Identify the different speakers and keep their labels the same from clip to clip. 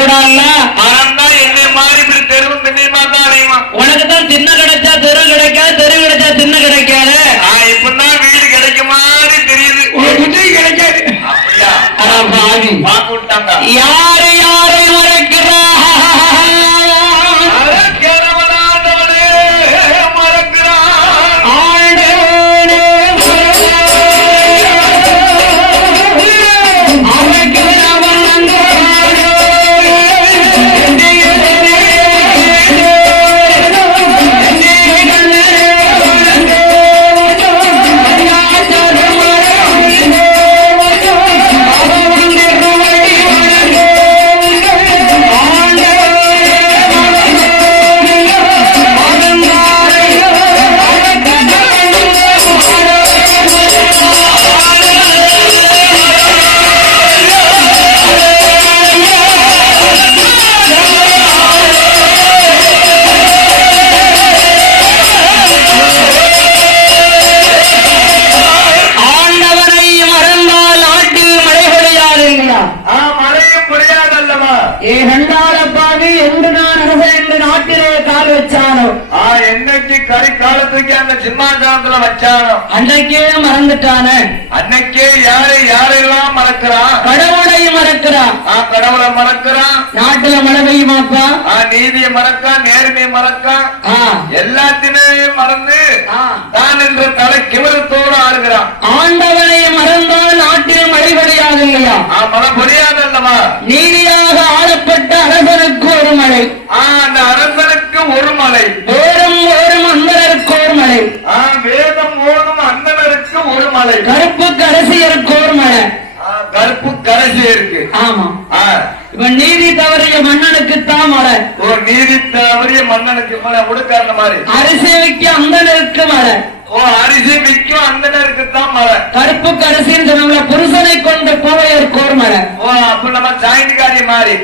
Speaker 1: கூடாதுல்ல
Speaker 2: மறந்தா என்னை தெருவும் பின்னியமா தான்
Speaker 1: உனக்கு தான் சின்ன கிடைச்சா தெரு கிடைக்காது தெரு கிடைச்சா சின்ன கிடைக்காது.
Speaker 2: இப்பதான் வீடு கிடைக்க மாதிரி தெரியுது. ஒரு
Speaker 1: கிடைக்காது. அப்படியா? பாவி.
Speaker 2: பாக்கு விட்டாங்க
Speaker 1: யார்
Speaker 2: கறி காலத்துக்கு அந்த சிம்மாசனத்துல வச்சானோ?
Speaker 1: அன்னைக்கே மறந்துட்டானே.
Speaker 2: அன்னைக்கே யாரை யாரெல்லாம் மறக்கிறான்
Speaker 1: கடவுளை மறக்கிறான்
Speaker 2: ஆ கடவுளை மறக்கிறான்
Speaker 1: நாட்டுல மழை பெய்யுமாப்பா
Speaker 2: ஆ நீதியை மறக்கான் நேர்மையை மறக்கான்
Speaker 1: ஆ,
Speaker 2: எல்லாத்தினே மறந்து. தான் என்ற தலை கிமரத்தோடு ஆடுகிறான்
Speaker 1: ஆண்டவனை மறந்தால் நாட்டில் மழை இல்லையா
Speaker 2: ஆ மனம் புரியாதல்லவா
Speaker 1: நீதியாக ஆளப்பட்ட அரசனுக்கு ஒரு மழை.
Speaker 2: ஆ அந்த அரசனுக்கு ஒரு மலை
Speaker 1: ஓரம் ஓரம் அந்தனருக்கு ஒரு மழை
Speaker 2: ஆ வேதம் ஓதும் அந்தனருக்கு ஒரு மலை
Speaker 1: கருப்பு கரசியருக்கு ஒரு மழை
Speaker 2: ஆ, கருப்பு கரசி இருக்கு.
Speaker 1: ஆமா. இப்ப நீதி தவறிய மன்னனுக்கு தான் மழை.
Speaker 2: ஒரு நீதி தவறிய மன்னனுக்கு மலை உடுக்காரன மாதிரி
Speaker 1: அரிசி வைக்க அந்தனருக்கு மழை.
Speaker 2: ஓ அரிசி அந்தனருக்கு தான் மலை
Speaker 1: கருப்பு கரசின்னு சொன்னோம்ல புருஷனை கொண்டு போவையருக்கு ஒரு மழை.
Speaker 2: ஓ அப்ப நம்ம ஜாயின்ட்காரி மாதிரி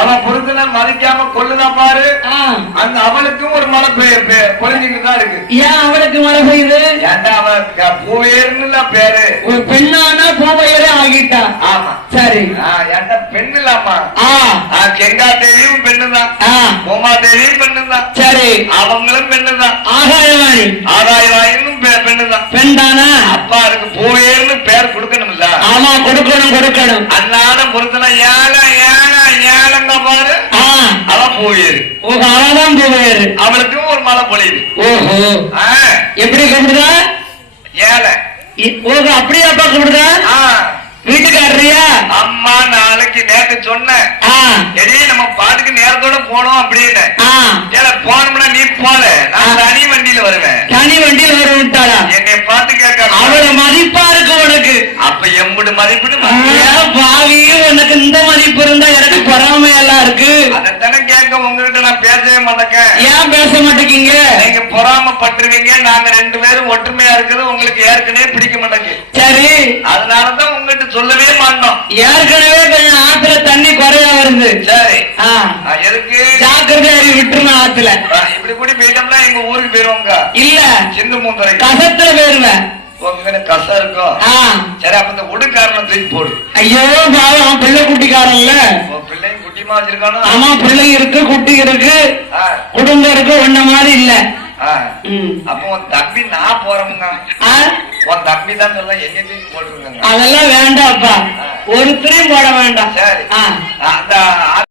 Speaker 2: அவன் புருஷனை மதிக்காம கொள்ளுதான் பாரு. அந்த அவனுக்கும் ஒரு மலை பெயர் பொழிஞ்சுக்கிட்டு தான் இருக்கு.
Speaker 1: ஏன் அவளுக்கு மழை பெய்யுது?
Speaker 2: ஏன்டா அவன் பூவேர்னுல பேரு.
Speaker 1: ஒரு பெண்ணானா சரி.
Speaker 2: பெண் இல்லாமா.
Speaker 1: ஆ.
Speaker 2: ஆ, கெங்கா தேவியும் பெண்ணுதான்
Speaker 1: ஆ.
Speaker 2: உமா தேவியும் பெண்ணுதான்
Speaker 1: சரி.
Speaker 2: அவங்களும் பெண்ணுதான்
Speaker 1: ஆகாயவாணி.
Speaker 2: ஆதாயவாயும் பெண்ணுதான்
Speaker 1: பெண் தானா
Speaker 2: அப்பா அதுக்கு பூவேர்னு பேர் கொடுக்கணும்ல.
Speaker 1: ஆமா கொடுக்கணும் கொடுக்கணும்.
Speaker 2: அன்னாடம் பொறுத்தன ஏழ ஏழ ஏழங்க பாரு. அவன் பூவேரு
Speaker 1: ஓஹோ போவையரு
Speaker 2: அவளுக்கும் ஒரு மலை பொழியுது.
Speaker 1: ஓஹோ. எப்படி கூப்பிடுதா
Speaker 2: ஏழை.
Speaker 1: ஓஹோ அப்படியாப்பா கூப்பிடுதா
Speaker 2: ஆ,
Speaker 1: வீட்டுக்காரரியா?
Speaker 2: அம்மா நாளைக்கு நேத்து சொன்னேன். நம்ம பாட்டுக்கு நேரத்தோட போனோம் அப்படின்னு. போனோம்னா நீ போல. நான் தனி வண்டியில வருவேன்.
Speaker 1: தனி வண்டியில் வர விட்டாளா
Speaker 2: என்னை பார்த்து கேட்க
Speaker 1: அவள மதிப்பா இருக்கு உனக்கு.
Speaker 2: அப்ப எம்புடு மதிப்புன்னு
Speaker 1: ஏன் பாவி உனக்கு இந்த மதிப்பு இருந்தா எனக்கு பொறாமை எல்லாம் இருக்கு.
Speaker 2: அதைத்தானே கேட்க உங்ககிட்ட நான் பேசவே மாட்டேன்
Speaker 1: ஏன் பேச மாட்டேங்க
Speaker 2: நீங்க பொறாமப்பட்டுருவீங்க. நாங்க ரெண்டு பேரும் ஒற்றுமையா இருக்குது உங்களுக்கு ஏற்கனவே பிடிக்க மாட்டேங்குது.
Speaker 1: சரி.
Speaker 2: அதனாலதான்
Speaker 1: ஏற்கனவே கொஞ்சம் ஆத்துல தண்ணி குறையா வருது.
Speaker 2: சரி. எதுக்கு?
Speaker 1: ஜாக்கிரதை அறி விட்டுருணும் ஆத்துல.
Speaker 2: இப்படி கூடி போயிட்டோம்னா எங்க ஊருக்கு போயிருவோங்க
Speaker 1: இல்ல.
Speaker 2: சிந்து மூந்தரை
Speaker 1: கசத்துல போயிருவேன்
Speaker 2: கசம் இருக்கும் சரி அப்ப இந்த உடுக்காரனை தூக்கி போடு.
Speaker 1: ஐயோ பாவம் பிள்ளை குட்டிக்காரன்ல.
Speaker 2: உன் பிள்ளையும் குட்டிமா வச்சிருக்கானோ
Speaker 1: ஆமா பிள்ளை இருக்கு குட்டி இருக்கு. குடும்பம் இருக்கு ஒன்ன மாதிரி இல்ல.
Speaker 2: அப்ப தம்பி நான் போறோம்னா
Speaker 1: ஆ,
Speaker 2: உன் தம்பி தான் தூக்கி போட்டுருக்காங்க.
Speaker 1: அதெல்லாம் வேண்டாம்ப்பா. ஒருத்தரையும் போட வேண்டாம்.
Speaker 2: அந்த